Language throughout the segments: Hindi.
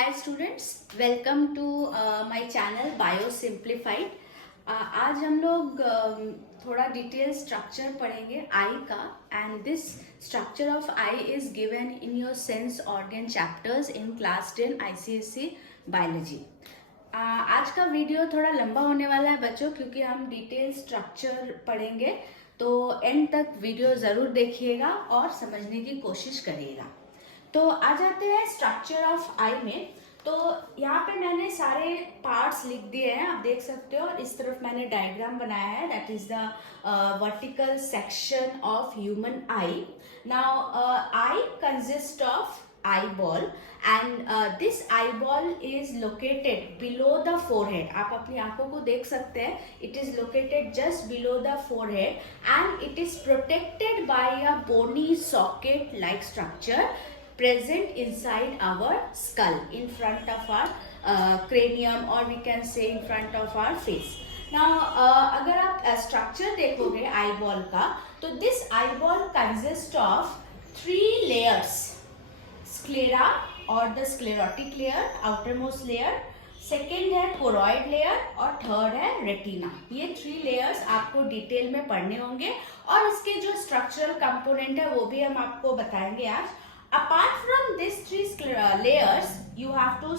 Hi students, welcome to my channel bio simplified. आज हम लोग थोड़ा डिटेल स्ट्रक्चर पढ़ेंगे आई का। And this structure of eye is given in your sense organ chapters in class 10 ICSE biology. आज का वीडियो थोड़ा लंबा होने वाला है बच्चों, क्योंकि हम डिटेल स्ट्रक्चर पढ़ेंगे, तो एंड तक वीडियो ज़रूर देखिएगा और समझने की कोशिश करिएगा। तो आ जाते हैं स्ट्रक्चर ऑफ आई में। तो यहाँ पे मैंने सारे पार्ट्स लिख दिए हैं, आप देख सकते हो। इस तरफ मैंने डायग्राम बनाया है, that is the vertical section of human I. Now I consist of eyeball and this eyeball is located below the forehead. आप अपनी आंखों को देख सकते हैं, it is located just below the forehead and it is protected by a bony socket like structure present inside our skull, in front of our cranium, or we can say in front of our face. Now अगर आप structure देखोगे eyeball का, तो this eyeball consists of 3 layers. Sclera or the sclerotic layer, outermost layer, second है कोरॉइड लेयर और थर्ड है रेटिना। ये 3 लेयर्स आपको डिटेल में पढ़ने होंगे और इसके जो स्ट्रक्चरल कंपोनेंट है वो भी हम आपको बताएंगे आज। Apart from this 3 layers you have to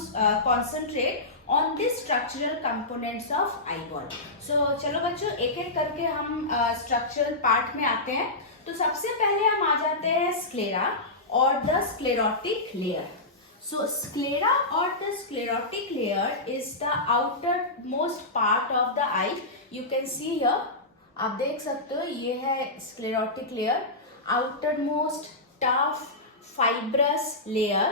concentrate on this structural components of eyeball. So चलो बच्चों, एक एक करके हम स्ट्रक्चरल पार्ट में आते हैं। तो सबसे पहले हम आ जाते हैं sclera or the sclerotic layer. So sclera or the sclerotic layer is the outermost part of the eye. You can see here, आप देख सकते हो, ये है sclerotic layer, outermost tough fibrous layer.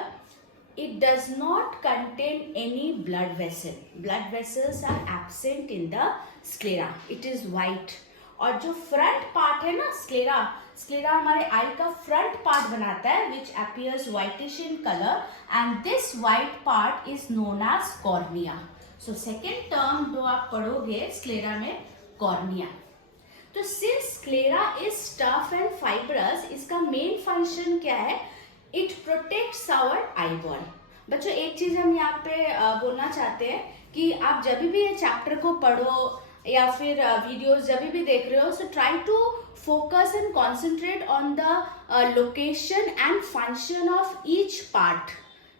It does not contain any blood vessel. Blood vessels are absent in the sclera. It is white. और जो फ्रंट पार्ट है ना स्क्लेरा हमारे आई का फ्रंट पार्ट बनाता है, which appears whitish in colour, and this white part is known as cornea. So second term जो आप पढ़ोगे स्क्लेरा में, कॉर्निया। तो since sclera is tough and fibrous, इसका मेन फंक्शन क्या है? It protects our eyeball. बच्चों एक चीज हम यहाँ पे बोलना चाहते हैं कि आप जब भी ये चैप्टर को पढ़ो या फिर वीडियोस जब भी देख रहे हो, so try to focus and concentrate on the location and function of each part.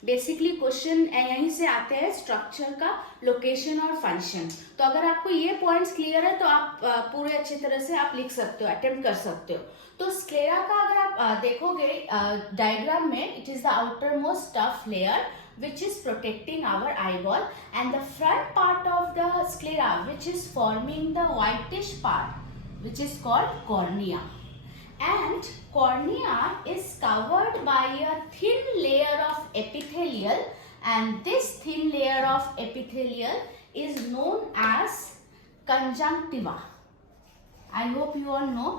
Basically question यहीं से आते हैं, स्ट्रक्चर का लोकेशन और फंक्शन। तो अगर आपको ये पॉइंट्स क्लियर है तो आप पूरे अच्छी तरह से आप लिख सकते हो, अटेम्प्ट कर सकते हो। तो स्क्लेरा का अगर आप देखोगे डायग्राम में, it is the outer most tough layer which is protecting our eyeball, and the front part of the sclera which is forming the whitish part which is called cornea. And cornea is covered by a thin layer of epithelial, and this thin layer of epithelial is known as conjunctiva. I hope you all know.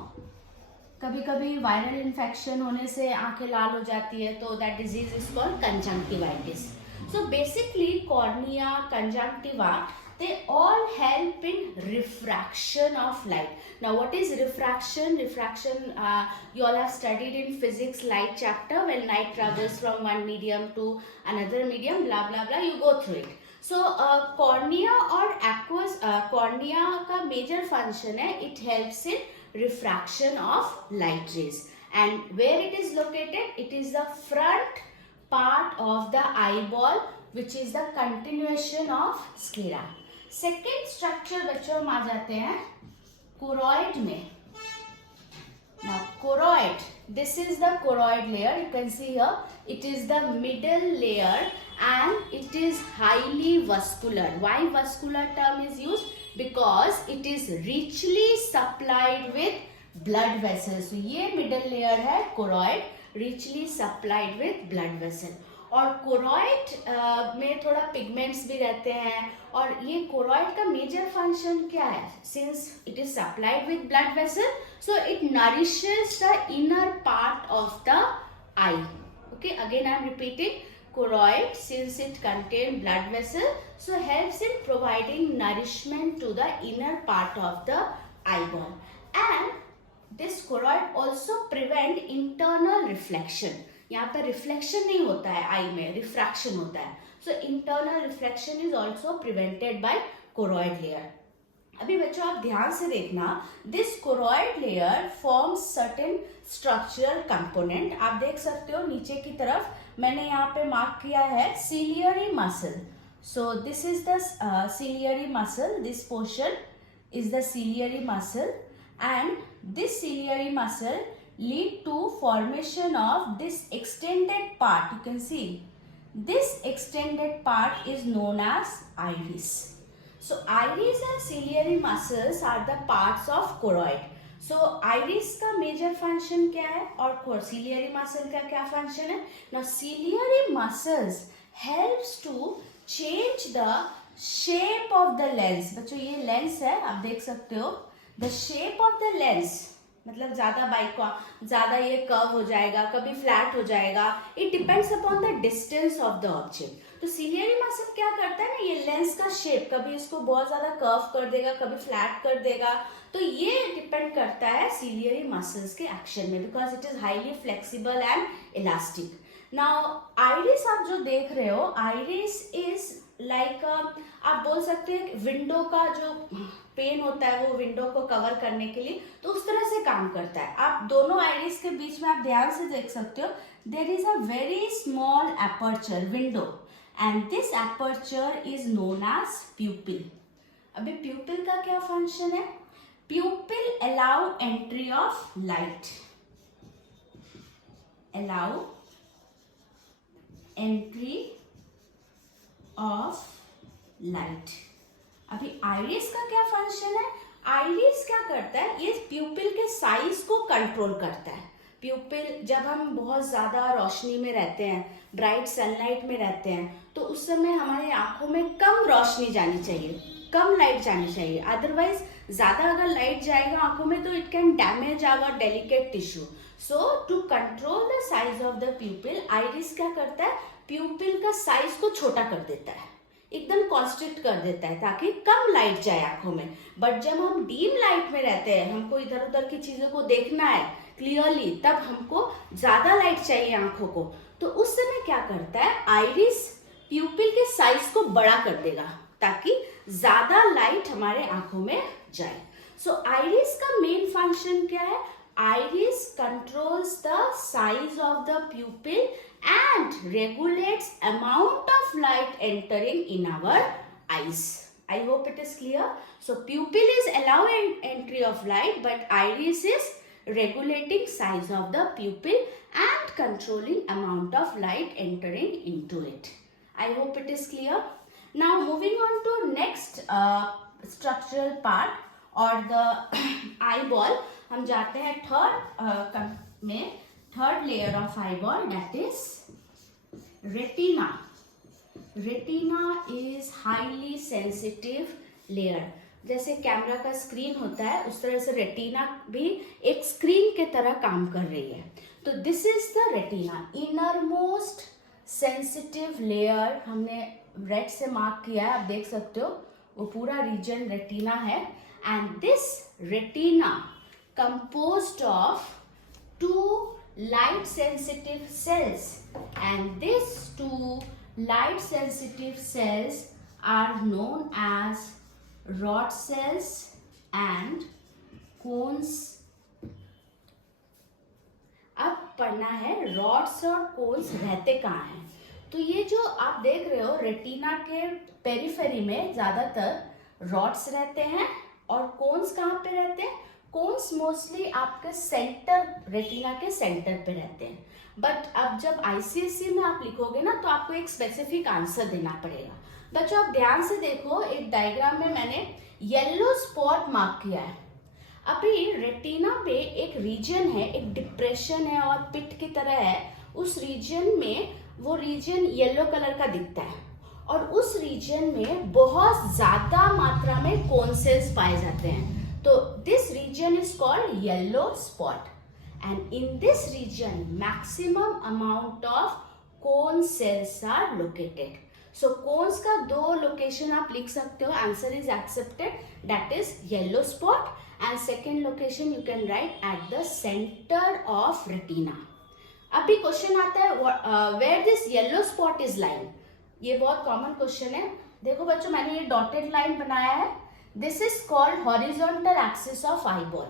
कभी कभी वायरल इन्फेक्शन होने से आंखें लाल हो जाती है, तो that disease is called conjunctivitis. So basically cornea, conjunctiva, they all help in refraction of light. Now what is refraction? Refraction you all have studied in physics light chapter, when light travels from one medium to another medium, blah blah blah, you go through it. So cornea और aqueous cornea का major function है, it helps in refraction of light rays. And where it is located? It is the front part of the eyeball, which is the continuation of sclera. Second structure बच्चों हम आ जाते हैं कोरॉइड में। Now choroid, this is the choroid layer. You can see here, it is the middle layer and it is highly vascular. Why vascular term is used? Because it is richly supplied with blood vessels. So ये middle layer है choroid, richly supplied with blood vessel. और कोरॉइड में थोड़ा पिगमेंट्स भी रहते हैं। और ये कोरॉइड का मेजर फंक्शन क्या है? Since it is supplied with blood vessel, so it nourishes the inner part of the eye. Okay, again I am repeating, choroid since it contain blood vessel, so helps in providing nourishment to the inner part of the eyeball. And this choroid also prevent internal reflection. यहाँ पर रिफ्लेक्शन नहीं होता है आई में, रिफ्रैक्शन होता है। So internal reflection is also prevented by choroid layer. अभी बच्चों आप ध्यान से देखना, this choroid layer forms certain structural component. आप देख सकते हो नीचे की तरफ मैंने यहाँ पे मार्क किया है ciliary muscle. So this is the ciliary muscle. This portion is the ciliary muscle, and this ciliary muscle lead to formation of this extended part. You can see this extended part is known as iris. So iris and ciliary muscles are the parts of choroid. So iris का major function क्या है और ciliary muscle का क्या function है? Now ciliary muscles helps to change the shape of the lens. बच्चों ये lens है, आप देख सकते हो. The shape of the lens मतलब ज्यादा ये कर्व हो जाएगा, कभी फ्लैट हो जाएगा. It depends upon the distance of the object. तो सिलियरी मसल क्या करता है ना, ये लेंस का शेप कभी इसको बहुत ज्यादा कर्व कर देगा, कभी फ्लैट कर देगा. तो ये डिपेंड करता है सिलियरी मसल्स के एक्शन में, because it is highly flexible and elastic. Now iris आप जो देख रहे हो, आइरिस इज लाइक आप बोल सकते हैं विंडो का जो पेन होता है वो विंडो को कवर करने के लिए, तो उस तरह से काम करता है. आप दोनों आइरिस के बीच में आप ध्यान से देख सकते हो, there is a very small aperture window, and this aperture is known as pupil. अभी प्यूपिल का क्या फंक्शन है? Pupil allow entry of light, allow entry of light. अभी आइरिस का क्या फंक्शन है? आइरिस क्या करता है, ये प्यूपिल के साइज को कंट्रोल करता है. प्यूपिल जब हम बहुत ज्यादा रोशनी में रहते हैं, ब्राइट सनलाइट में रहते हैं, तो उस समय हमारी आंखों में कम रोशनी जानी चाहिए, कम लाइट जानी चाहिए. अदरवाइज ज्यादा अगर लाइट जाएगा आंखों में तो it can damage our delicate tissue. So to control the size of the pupil, iris क्या करता है, प्यूपिल का साइज को छोटा कर देता है, एकदम कॉन्स्ट्रिक्ट कर देता है ताकि कम लाइट जाए आंखों में. बट जब हम डीम लाइट में रहते हैं, हमको इधर उधर की चीजों को देखना है क्लियरली, तब हमको ज्यादा लाइट चाहिए आंखों को, तो उस समय क्या करता है, आइरिस प्यूपिल के साइज को बड़ा कर देगा ताकि ज्यादा लाइट हमारे आंखों में जाए. सो आइरिस का मेन फंक्शन क्या है? Iris controls the size of the प्यूपिल and regulates amount of light entering in our eyes. I hope it is clear. So pupil is allowing entry of light, but iris is regulating size of the pupil and controlling amount of light entering into it. I hope it is clear. Now moving on to next structural part or the eyeball. हम जाते हैं third layer of eyeball, that is retina. Retina is highly sensitive layer. जैसे कैमरा का स्क्रीन होता है उस तरह से रेटिना भी एक स्क्रीन के तरह काम कर रही है. तो this is the retina, inner most sensitive layer. हमने रेड से मार्क किया है, आप देख सकते हो वो पूरा रीजन रेटिना है. And this retina composed of two light sensitive cells, and these two light sensitive cells are known as rod cells and cones. अब पढ़ना है रॉड्स और कोन्स रहते कहाँ हैं. तो ये जो आप देख रहे हो रेटिना के पेरिफेरी में ज्यादातर रॉड्स रहते हैं और कोन्स कहाँ पे रहते हैं? कोन्स मोस्टली आपके सेंटर, रेटिना के सेंटर पे रहते हैं. बट अब जब आईसीएससी में आप लिखोगे ना तो आपको एक स्पेसिफिक आंसर देना पड़ेगा. बच्चों आप ध्यान से देखो, एक डायग्राम में मैंने येलो स्पॉट मार्क किया है. अभी रेटिना पे एक रीजन है, एक डिप्रेशन है और पिट की तरह है. उस रीजन में वो रीजन येलो कलर का दिखता है और उस रीजन में बहुत ज्यादा मात्रा में कोन सेल्स पाए जाते हैं. So this region is called yellow spot, and in this region maximum amount of cone cells are located. So cones का दो location आप लिख सकते हो, answer is accepted, that is yellow spot, and second location you can write at the center of retina. अभी क्वेश्चन आता है where this yellow spot is lying. ये बहुत कॉमन क्वेश्चन है। देखो बच्चों, मैंने ये डॉटेड लाइन बनाया है। This is called horizontal axis of eyeball.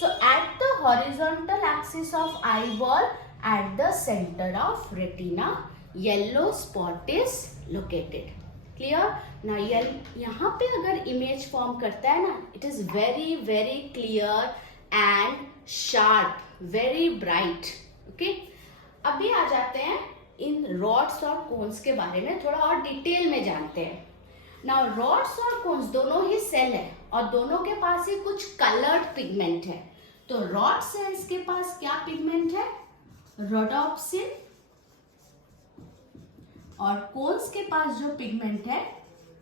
So at the horizontal axis of eyeball at the centre of retina yellow spot is located. Clear ना? यहाँ पे अगर इमेज फॉर्म करता है ना, it is very very clear and sharp, very bright. Okay, अभी आ जाते हैं इन रॉड्स और कोन्स के बारे में, थोड़ा और डिटेल में जानते हैं। नाउ रॉड्स और कोन्स दोनों ही सेल है और दोनों के पास ही कुछ कलर्ड पिगमेंट है। तो रॉड सेल्स के पास क्या पिगमेंट है? रोडोप्सिन। और कोन्स के पास जो पिगमेंट है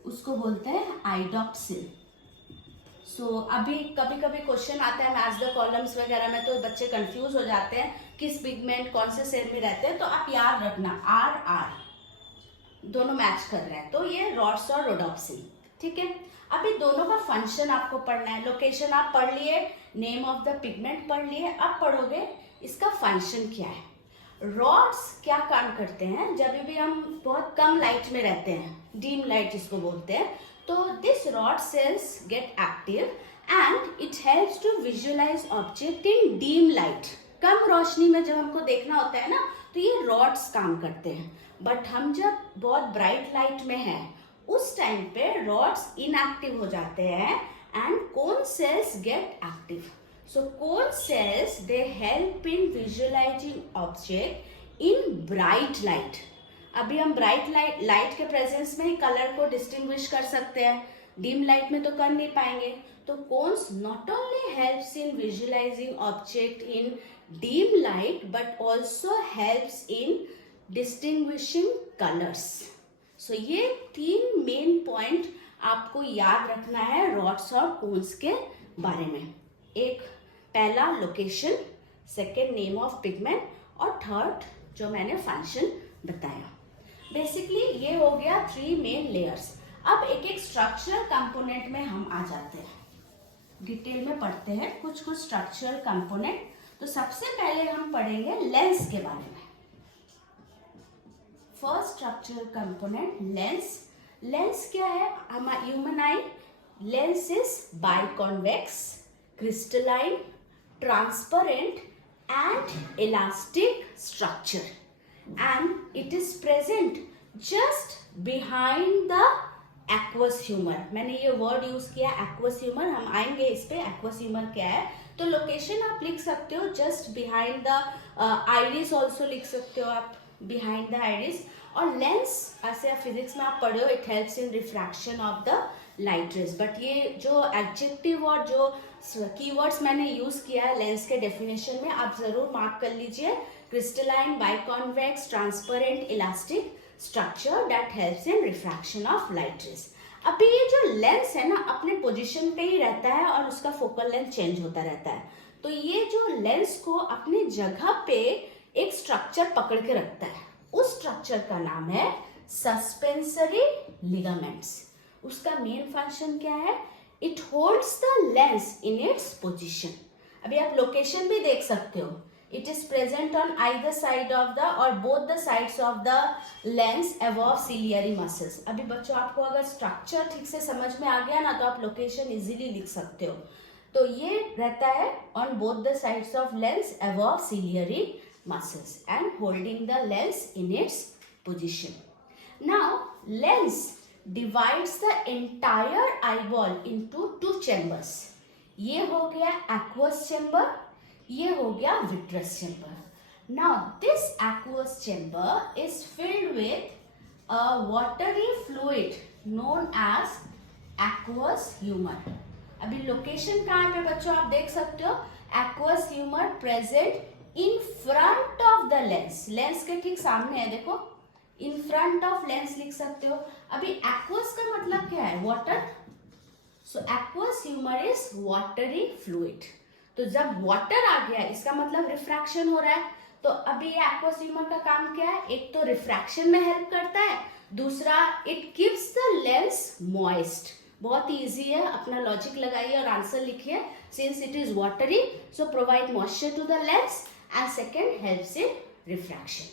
उसको बोलते हैं आइडोप्सिन। अभी कभी कभी क्वेश्चन आता है मैच द कॉलम्स वगैरह में, तो बच्चे कंफ्यूज हो जाते हैं किस पिगमेंट कौन से सेल में रहते हैं। तो आप याद रखना आर आर दोनों मैच कर रहे हैं, तो ये रॉड्स और रोडोप्सिन। ठीक है, अभी दोनों का फंक्शन आपको पढ़ना है। लोकेशन आप पढ़ लिए, नेम ऑफ द पिगमेंट पढ़ लिए, अब पढ़ोगे इसका फंक्शन क्या है। रॉड्स क्या काम करते हैं? जब भी हम बहुत कम लाइट में रहते हैं, डीम लाइट जिसको बोलते हैं, तो this rod cells get active and it helps to visualize object in dim light. कम रोशनी में जब हमको देखना होता है ना, तो ये रॉड्स काम करते हैं। बट हम जब बहुत ब्राइट लाइट में हैं, उस टाइम पे रॉड्स इनएक्टिव हो जाते हैं and cone cells get active. So cone cells, they help in visualizing object in bright light. अभी हम ब्राइट लाइट के प्रेजेंस में ही कलर को डिस्टिंग्विश कर सकते हैं, डीम लाइट में तो कर नहीं पाएंगे। तो cones not only helps in visualizing object in dim light but also helps in distinguishing colours. So ये 3 मेन पॉइंट आपको याद रखना है रॉड्स और कोन्स के बारे में। एक पहला location, second name of pigment और थर्ड जो मैंने फंक्शन बताया। बेसिकली ये हो गया 3 मेन लेयर्स। अब एक एक स्ट्रक्चरल कंपोनेंट में हम आ जाते हैं, डिटेल में पढ़ते हैं कुछ कुछ स्ट्रक्चरल कंपोनेंट। तो सबसे पहले हम पढ़ेंगे लेंस के बारे में। First structural component lens. Lens क्या है? Human eye lens is biconvex, crystalline, transparent and elastic structure, and it is present just behind the aqueous humor। मैंने ये वर्ड यूज किया aqueous humor, हम आएंगे इस पे aqueous humor क्या है। तो लोकेशन आप लिख सकते हो just behind the iris, also लिख सकते हो आप बिहाइंड द आइरिस। और लेंस ऐसे फिजिक्स में आप पढ़े हो, it helps in refraction of the light rays. But ये जो एडजेक्टिव और जो कीवर्ड्स मैंने यूज किया है लेंस के डेफिनेशन में, आप जरूर मार्क कर लीजिए। Crystalline, biconvex, transparent, elastic structure that helps in refraction of light rays. अभी ये जो लेंस है ना, अपने पोजीशन पे ही रहता है और उसका फोकल लेंथ चेंज होता रहता है। तो ये जो लेंस को अपनी जगह पे एक स्ट्रक्चर पकड़ के रखता है, उस स्ट्रक्चर का नाम है सस्पेंसरी लिगामेंट्स। उसका मेन फंक्शन क्या है? It holds the lens in its position. अभी आप लोकेशन भी देख सकते हो, it is present on either side of the और both the sides of the lens above ciliary muscles. अभी बच्चों आपको अगर स्ट्रक्चर ठीक से समझ में आ गया ना, तो आप लोकेशन इजीली लिख सकते हो। तो ये रहता है on both the sides of lens above ciliary muscles and holding the lens in its position. Now lens divides the entire eyeball into 2 chambers. ये हो गया aqueous chamber, ये हो गया vitreous chamber. Now this aqueous chamber is filled with a watery fluid known as aqueous humor. अभी लोकेशन कहाँ पे बच्चों आप देख सकते हो, aqueous humor present in front of the lens. Lens के ठीक सामने है, देखो इन फ्रंट ऑफ लेंस लिख सकते हो। अभी एक्वस का मतलब क्या है? Water. So aqueous humour is watery fluid. तो जब वाटर आ गया इसका मतलब रिफ्रैक्शन हो रहा है। तो अभी ये एक्वस ह्यूमर का काम क्या है? एक तो रिफ्रैक्शन में हेल्प करता है, दूसरा it keeps the lens moist. बहुत इजी है, अपना लॉजिक लगाइए और आंसर लिखिए। Since it is watery, so provide moisture to the lens and second helps in refraction.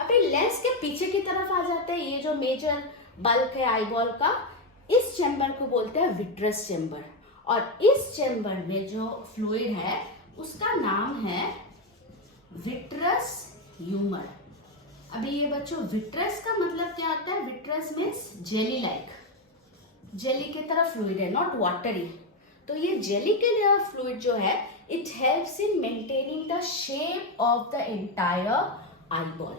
अभी लेंस के पीछे की तरफ आ जाते हैं, ये जो मेजर बल्क है आई बॉल का, इस चैम्बर को बोलते हैं विट्रस चैम्बर। और इस चैम्बर में जो फ्लूइड है उसका नाम है विट्रस ह्यूमर। अभी ये बच्चों, विट्रस का मतलब क्या होता है? Vitreous means jelly like, jelly की तरह फ्लूइड है, नॉट वाटरी। तो ये जेली के लिए फ्लूइड जो है, it helps in maintaining the shape of the entire eyeball,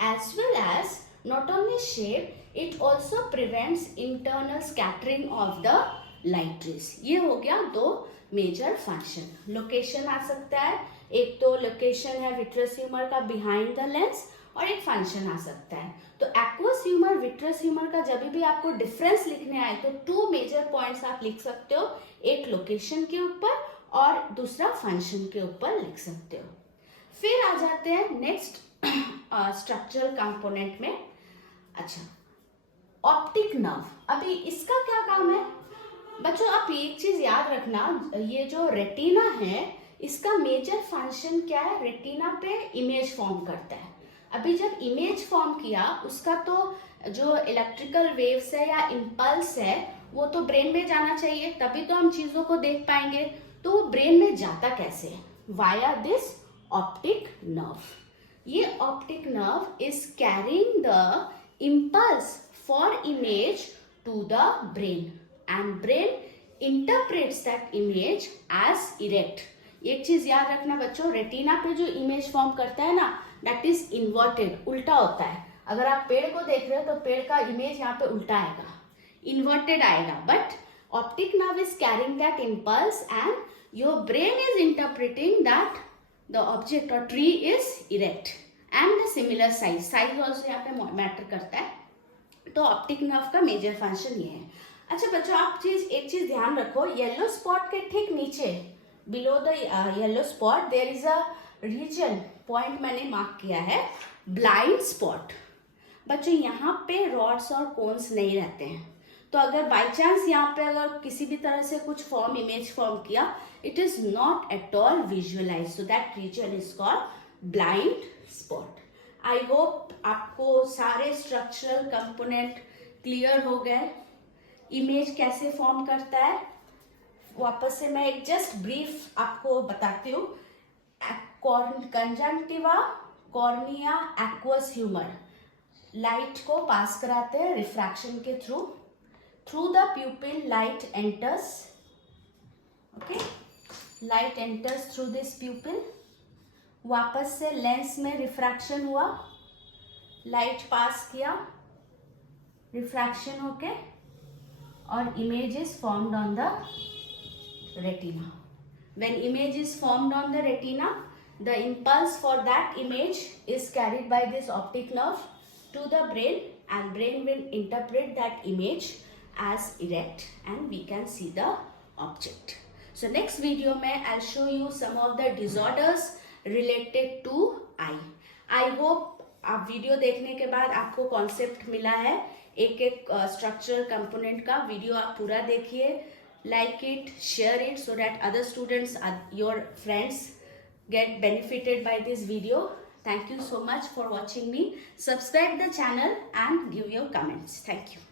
as well as not only shape, it also prevents internal scattering of the light rays। ये हो गया दो मेजर फंक्शन। लोकेशन आ सकता है, एक तो लोकेशन है विट्रस ह्यूमर का बिहाइंड द लेंस, और एक फंक्शन आ सकता है। तो एक्वस ह्यूमर, विट्रस ह्यूमर का जब भी आपको डिफरेंस लिखने आए तो टू मेजर पॉइंट्स आप लिख सकते हो, एक लोकेशन के ऊपर और दूसरा फंक्शन के ऊपर लिख सकते हो। फिर आ जाते हैं नेक्स्ट स्ट्रक्चरल कंपोनेंट में। अच्छा, ऑप्टिक नर्व, अभी इसका क्या काम है बच्चों? आप एक चीज याद रखना, ये जो रेटिना है इसका मेजर फंक्शन क्या है? रेटिना पे इमेज फॉर्म करता है। अभी जब इमेज फॉर्म किया, उसका तो जो इलेक्ट्रिकल वेव्स है या इम्पल्स है वो तो ब्रेन में जाना चाहिए, तभी तो हम चीजों को देख पाएंगे। तो वो ब्रेन में जाता कैसे है? Via this optic nerve. ये optic nerve is carrying the impulse for image to the brain, and brain interprets that image as erect. एक चीज याद रखना बच्चों, रेटिना पे जो इमेज फॉर्म करता है ना, दैट इज इन्वर्टेड, उल्टा होता है। अगर आप पेड़ को देख रहे हो तो पेड़ का इमेज यहाँ पे उल्टा आएगा, इन्वर्टेड आएगा, but optic nerve is carrying that impulse and your brain is interpreting that the object और tree is erect and the similar size. Size also यहाँ पे मैटर करता है। तो ऑप्टिक नर्व का मेजर फंक्शन ये है। अच्छा बच्चों, आप एक चीज ध्यान रखो, येलो स्पॉट के ठीक नीचे below the yellow spot there is a region, point मैंने मार्क किया है, ब्लाइंड स्पॉट। बच्चों यहाँ पे रॉड्स और कोन्स नहीं रहते हैं, तो अगर बाय चांस यहाँ पे अगर किसी भी तरह से कुछ फॉर्म, इमेज फॉर्म किया, it is not at all visualize, so that region is called blind spot. I hope आपको सारे स्ट्रक्चरल कंपोनेंट क्लियर हो गए, इमेज कैसे फॉर्म करता है। वापस से मैं एक जस्ट ब्रीफ आपको बताती हूँ। Conjunctiva, cornea, aqueous humour light को पास कराते हैं रिफ्रैक्शन के through the प्यूपिल light enters, okay, light enters through this प्यूपिल। वापस से लेंस में रिफ्रैक्शन हुआ, लाइट पास किया, रिफ्रैक्शन होके, और image is formed on the retina. When image is formed on the retina, the impulse for that image is carried by this optic nerve to the brain, and brain will interpret that image as erect and we can see the object. So next video mein I'll show you some of the disorders related to eye. I hope आप वीडियो देखने के बाद आपको कॉन्सेप्ट मिला है। एक एक स्ट्रक्चरल कंपोनेंट का वीडियो आप पूरा देखिए, like it, share it, so that other students, your friends get benefited by this video. Thank you so much for watching me. Subscribe the channel and give your comments. Thank you.